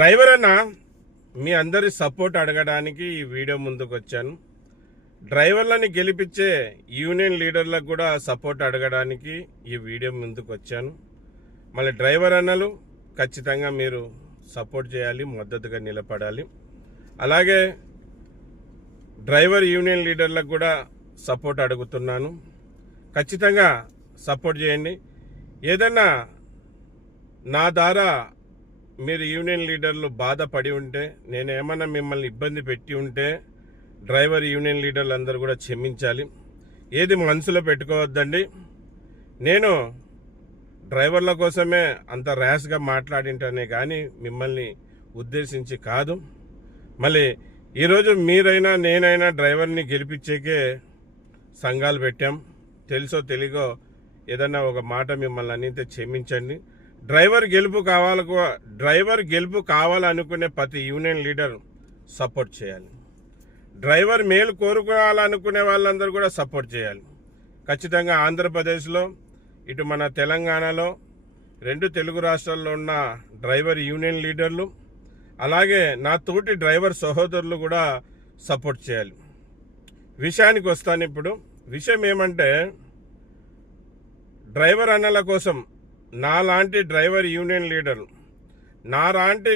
Driver అన్న, మీ అందరి support అడగడానికి ఈ వీడియో ముందుకు వచ్చాను. డ్రైవర్లని గెలిపించే యూనియన్ లీడర్లకు కూడా సపోర్ట్ అడగడానికి ఈ వీడియో ముందుకు వచ్చాను. మళ్ళీ డ్రైవర్ అన్నలు ఖచ్చితంగా మీరు సపోర్ట్ చేయాలి, మద్దతుగా నిలబడాలి. అలాగే డ్రైవర్ యూనియన్ లీడర్లకు కూడా సపోర్ట్ అడుగుతున్నాను. ఖచ్చితంగా సపోర్ట్ చేయండి. ఏదన్నా నా ద్వారా మీరు యూనియన్ లీడర్లు బాధపడి ఉంటే, నేను ఏమన్నా మిమ్మల్ని ఇబ్బంది పెట్టి ఉంటే డ్రైవర్ యూనియన్ లీడర్లు అందరూ కూడా క్షమించాలి. ఏది మనసులో పెట్టుకోవద్దండి. నేను డ్రైవర్ల కోసమే అంత ర్యాష్గా మాట్లాడింటానే కానీ మిమ్మల్ని ఉద్దేశించి కాదు. మళ్ళీ ఈరోజు మీరైనా నేనైనా డ్రైవర్ని గెలిపించేకే సంఘాలు పెట్టాం. తెలుసో తెలియకో ఏదన్నా ఒక మాట మిమ్మల్ని అనితే క్షమించండి. డ్రైవర్ గెలుపు కావాలనుకునే ప్రతి యూనియన్ లీడర్ సపోర్ట్ చేయాలి. డ్రైవర్ మేలు కోరుకోవాలనుకునే వాళ్ళందరూ కూడా సపోర్ట్ చేయాలి. ఖచ్చితంగా ఆంధ్రప్రదేశ్లో, ఇటు మన తెలంగాణలో, 2 తెలుగు రాష్ట్రాల్లో ఉన్న డ్రైవర్ యూనియన్ లీడర్లు, అలాగే నా తోటి డ్రైవర్ సహోదరులు కూడా సపోర్ట్ చేయాలి. విషయానికి వస్తాను. ఇప్పుడు విషయం ఏమంటే, డ్రైవర్ అన్నల కోసం నాలాంటి డ్రైవర్ యూనియన్ లీడర్లు, నాలాంటి